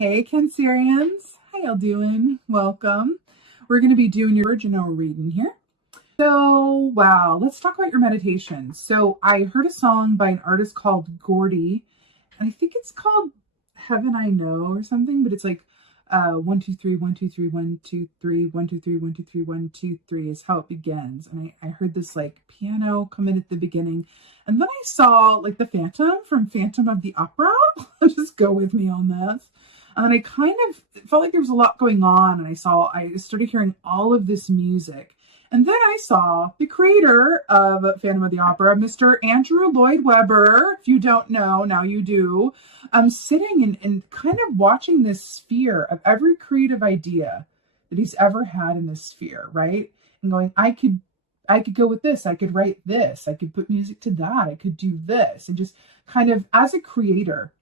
Hey Cancerians, how y'all doing? Welcome. We're going to be doing your original reading here. So, wow, let's talk about your meditation. So I heard a song by an artist called Gordy, and I think it's called Heaven I Know or something, but it's like 1, 2, 3, 1, 2, 3, 1, 2, 3, 1, 2, 3, 1, 2, 3, 1, 2, 3 is how it begins. And I heard this like piano come in at the beginning. And then I saw like the Phantom from Phantom of the Opera. Just go with me on this. And I kind of felt like there was a lot going on, and I started hearing all of this music. And then I saw the creator of Phantom of the Opera, Mr. Andrew Lloyd Webber. If you don't know, now you do. I'm sitting and kind of watching this sphere of every creative idea that he's ever had in this sphere, right? And going, I could go with this. I could write this. I could put music to that. I could do this. And just kind of, as a creator,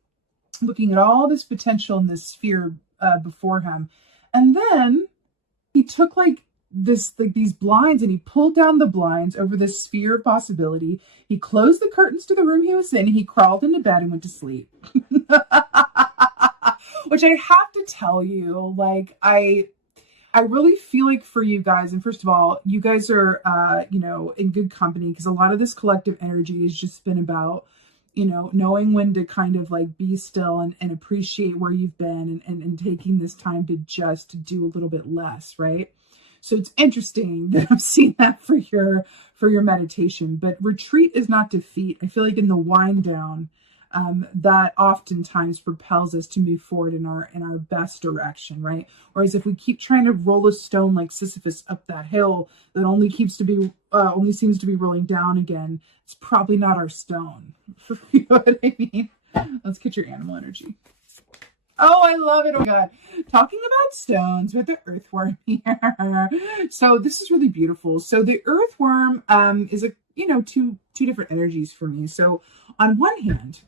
looking at all this potential in this sphere before him. And then he took these blinds and he pulled down the blinds over this sphere of possibility. He closed the curtains to the room he was in. He crawled into bed and went to sleep. Which I have to tell you, like, I really feel like for you guys, and first of all, you guys are, in good company, because a lot of this collective energy has just been about, knowing when to kind of like be still and appreciate where you've been and taking this time to just do a little bit less, right? So it's interesting that I'm seeing that for your meditation. But retreat is not defeat. I feel like in the wind down, that oftentimes propels us to move forward in our best direction, right? Whereas if we keep trying to roll a stone like Sisyphus up that hill that only seems to be rolling down again, it's probably not our stone. You know what I mean? Let's get your animal energy. Oh, I love it. Oh my God. Talking about stones with the earthworm here. So this is really beautiful. So the earthworm is two different energies for me. So on one hand,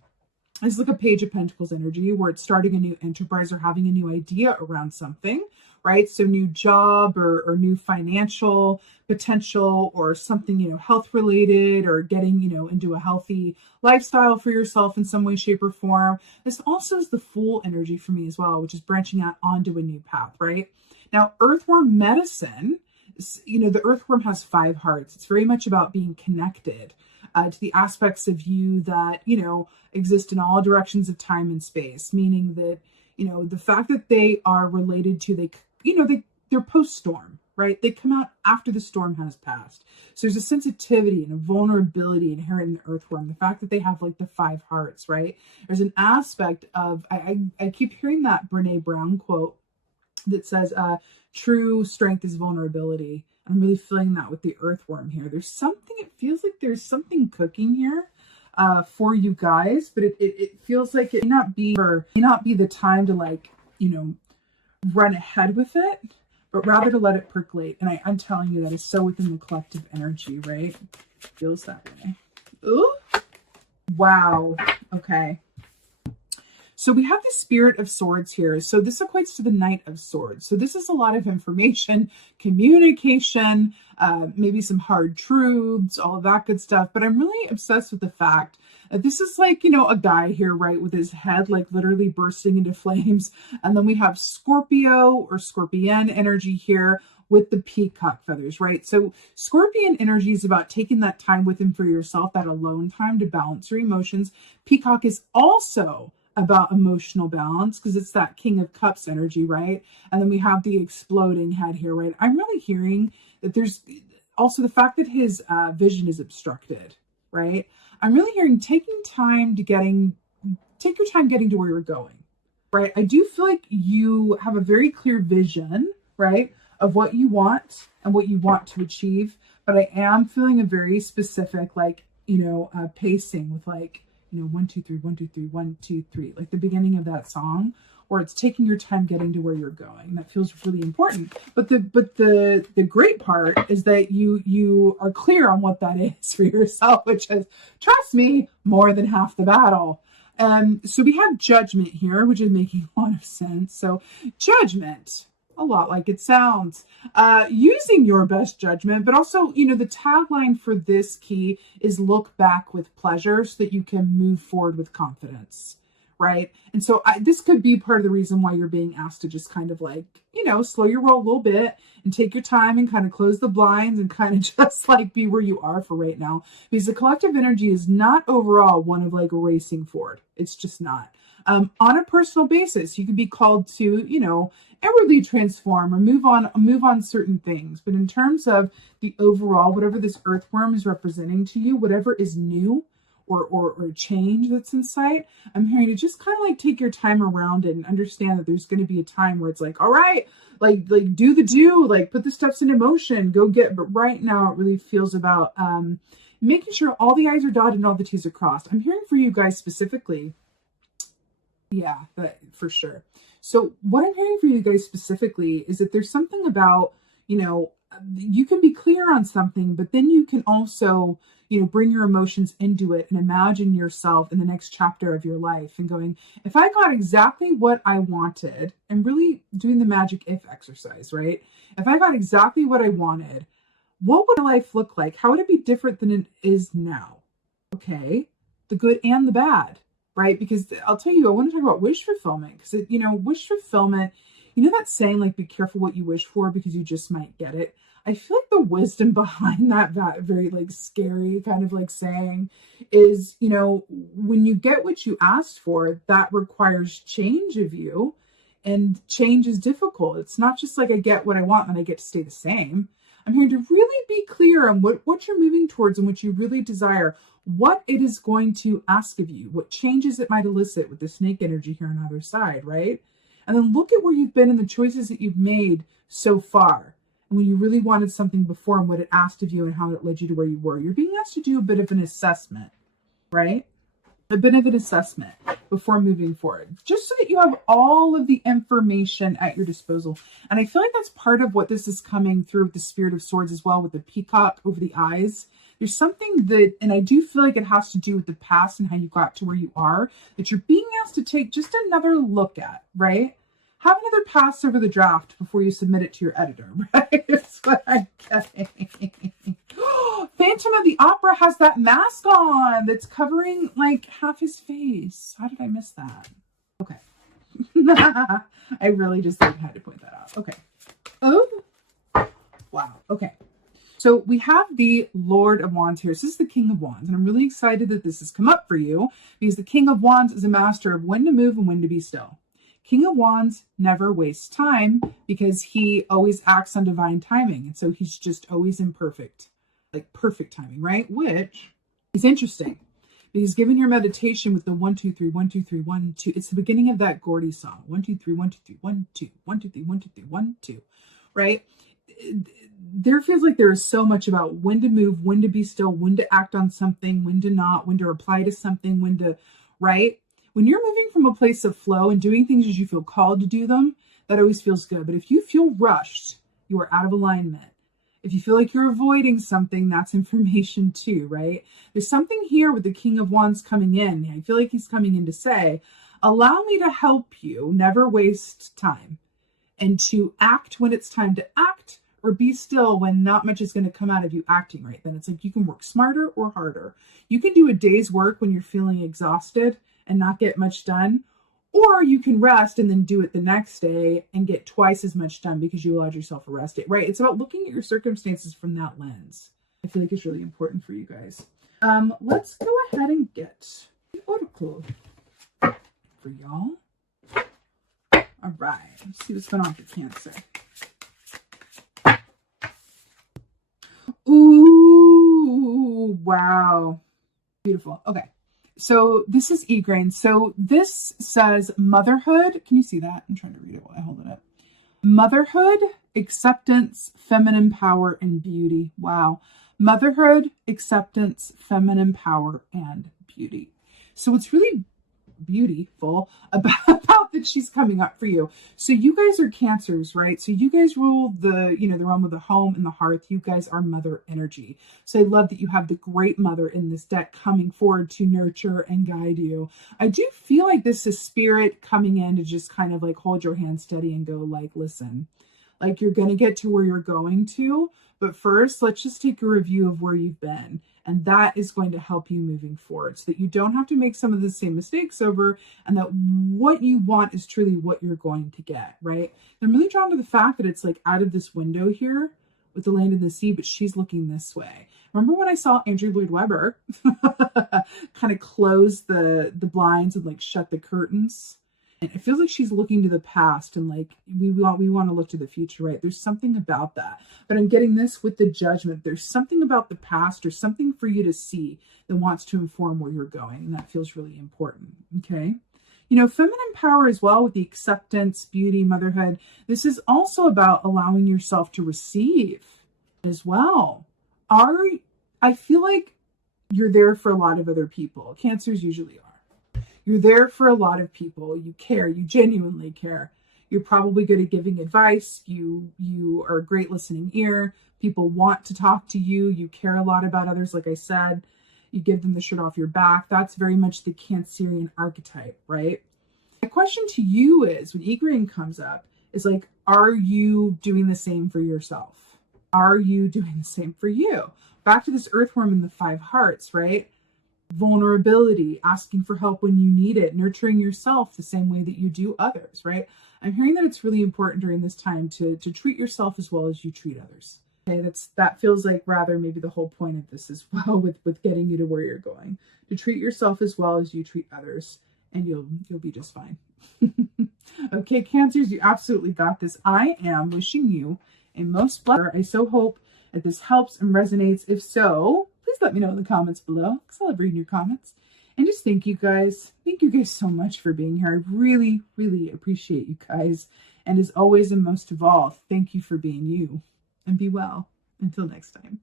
it's like a Page of Pentacles energy where it's starting a new enterprise or having a new idea around something, right? So new job or new financial potential or something, health related, or getting, into a healthy lifestyle for yourself in some way, shape, or form. This also is the Fool energy for me as well, which is branching out onto a new path, right? Now, earthworm medicine, the earthworm has 5 hearts. It's very much about being connected to the aspects of you that, exist in all directions of time and space, meaning that, the fact that they are related to, they're post-storm, right? They come out after the storm has passed. So there's a sensitivity and a vulnerability inherent in the earthworm. The fact that they have like the 5 hearts, right? There's an aspect of, I keep hearing that Brene Brown quote that says, true strength is vulnerability. I'm really feeling that with the earthworm here. It feels like there's something cooking here for you guys, but it feels like it may not be the time to run ahead with it, but rather to let it percolate. And I'm telling you, that is so within the collective energy, right? It feels that way. Ooh. Wow. Okay. So we have the Spirit of Swords here. So this equates to the Knight of Swords. So this is a lot of information, communication, maybe some hard truths, all of that good stuff. But I'm really obsessed with the fact that this is like, a guy here, right, with his head like literally bursting into flames. And then we have Scorpio or Scorpion energy here with the peacock feathers, right? So Scorpion energy is about taking that time within for yourself, that alone time to balance your emotions. Peacock is also about emotional balance because it's that King of Cups energy, right? And then we have the exploding head here, right? I'm really hearing that there's also the fact that his vision is obstructed, right? I'm really hearing take your time getting to where you're going, right? I do feel like you have a very clear vision, right, of what you want and what you want to achieve. But I am feeling a very specific, pacing with 1, 2, 3, 1, 2, 3, 1, 2, 3, like the beginning of that song, where it's taking your time getting to where you're going. That feels really important. But the great part is that you are clear on what that is for yourself, which is, trust me, more than half the battle. So we have Judgment here, which is making a lot of sense. So Judgment, a lot like it sounds, using your best judgment, but also, the tagline for this key is look back with pleasure so that you can move forward with confidence, right? And so this could be part of the reason why you're being asked to just kind of like, you know, slow your roll a little bit and take your time and kind of close the blinds and kind of just like be where you are for right now. Because the collective energy is not overall one of like racing forward. It's just not. On a personal basis, you could be called to, you know, inwardly transform or move on certain things. But in terms of the overall, whatever this earthworm is representing to you, whatever is new or change that's in sight, I'm hearing to just kind of like take your time around it and understand that there's going to be a time where it's like, all right, like do the do, like put the steps into motion, go get. But right now it really feels about making sure all the I's are dotted and all the T's are crossed. I'm hearing for you guys specifically. Yeah, that for sure. So what I'm hearing for you guys specifically is that there's something about, you know, you can be clear on something, but then you can also, you know, bring your emotions into it and imagine yourself in the next chapter of your life and going, if I got exactly what I wanted, and really doing the magic if exercise, right? If I got exactly what I wanted, what would my life look like? How would it be different than it is now? Okay, the good and the bad. Right? Because I'll tell you, I want to talk about wish fulfillment because, you know, wish fulfillment, you know, that saying like, be careful what you wish for because you just might get it. I feel like the wisdom behind that very like scary kind of like saying is, you know, when you get what you asked for, that requires change of you, and change is difficult. It's not just like I get what I want and I get to stay the same. I'm here to really be clear on what you're moving towards and what you really desire, what it is going to ask of you, what changes it might elicit with the snake energy here on the other side, right? And then look at where you've been and the choices that you've made so far. And when you really wanted something before and what it asked of you and how it led you to where you were. You're being asked to do a bit of an assessment, right? A bit of an assessment before moving forward, just so that you have all of the information at your disposal. And I feel like that's part of what this is coming through with the Spirit of Swords as well, with the peacock over the eyes. There's something that, and I do feel like it has to do with the past and how you got to where you are, that you're being asked to take just another look at, right? Have another pass over the draft before you submit it to your editor, right? That's what I'm getting. Phantom of the Opera has that mask on that's covering like half his face. How did I miss that? Okay. I really just like had to point that out. Okay. Oh, wow. Okay. So we have the Lord of Wands here. So this is the King of Wands. And I'm really excited that this has come up for you because the King of Wands is a master of when to move and when to be still. King of Wands never wastes time because he always acts on divine timing. And so he's just always in perfect timing, right? Which is interesting because given your meditation with the 1, 2, 3, 1, 2, 3, 1, 2, it's the beginning of that Gordy song. 1, 2, 3, 1, 2, 3, 1, 2, 1, 2, 3, 1, 2, 3, 1, 2, right? There feels like there is so much about when to move, when to be still, when to act on something, when to not, when to reply to something, when to, right? When you're moving from a place of flow and doing things as you feel called to do them, that always feels good. But if you feel rushed, you are out of alignment. If you feel like you're avoiding something, that's information too, right? There's something here with the King of Wands coming in. I feel like he's coming in to say, allow me to help you never waste time and to act when it's time to act, or be still when not much is going to come out of you acting right. Then it's like you can work smarter or harder. You can do a day's work when you're feeling exhausted and not get much done, or you can rest and then do it the next day and get twice as much done because you allowed yourself a rest day, right? It's about looking at your circumstances from that lens. I feel like it's really important for you guys. Let's go ahead and get the oracle for y'all. All right, let's see what's going on for Cancer. Ooh, wow. Beautiful. Okay. So this is Egrain. So this says motherhood. Can you see that? I'm trying to read it while I hold it up. Motherhood, acceptance, feminine power, and beauty. Wow. Motherhood, acceptance, feminine power, and beauty. So it's really beautiful about that she's coming up for you. So you guys are Cancers, right? So you guys rule the, you know, the realm of the home and the hearth. You guys are mother energy. So I love that you have the great mother in this deck coming forward to nurture and guide you. I do feel like this is spirit coming in to just kind of like hold your hand steady and go like, listen, Like, you're going to get to where you're going to, but first, let's just take a review of where you've been. And that is going to help you moving forward so that you don't have to make some of the same mistakes over, and that what you want is truly what you're going to get, right? I'm really drawn to the fact that it's like out of this window here with the land and the sea, but she's looking this way. Remember when I saw Andrew Lloyd Webber kind of close the blinds and like shut the curtains? And it feels like she's looking to the past, and like we want to look to the future, right? There's something about that. But I'm getting this with the Judgment. There's something about the past or something for you to see that wants to inform where you're going. And that feels really important. Okay. You know, feminine power as well, with the acceptance, beauty, motherhood. This is also about allowing yourself to receive as well. I feel like you're there for a lot of other people. Cancers usually are. You're there for a lot of people. You care. You genuinely care. You're probably good at giving advice. You are a great listening ear. People want to talk to you. You care a lot about others. Like I said, you give them the shirt off your back. That's very much the Cancerian archetype, right? My question to you is, when Egrian comes up, is like, are you doing the same for yourself? Are you doing the same for you? Back to this earthworm in the 5 hearts, right? Vulnerability, asking for help when you need it, nurturing yourself the same way that you do others, right? I'm hearing that it's really important during this time to treat yourself as well as you treat others. Okay, that feels like rather maybe the whole point of this as well, with getting you to where you're going. To treat yourself as well as you treat others, and you'll be just fine. Okay, Cancers, you absolutely got this. I am wishing you a most blessed. I so hope that this helps and resonates. If so, please let me know in the comments below, because I love reading your comments. And just thank you guys. Thank you guys so much for being here. I really, really appreciate you guys. And as always, and most of all, thank you for being you. And be well. Until next time.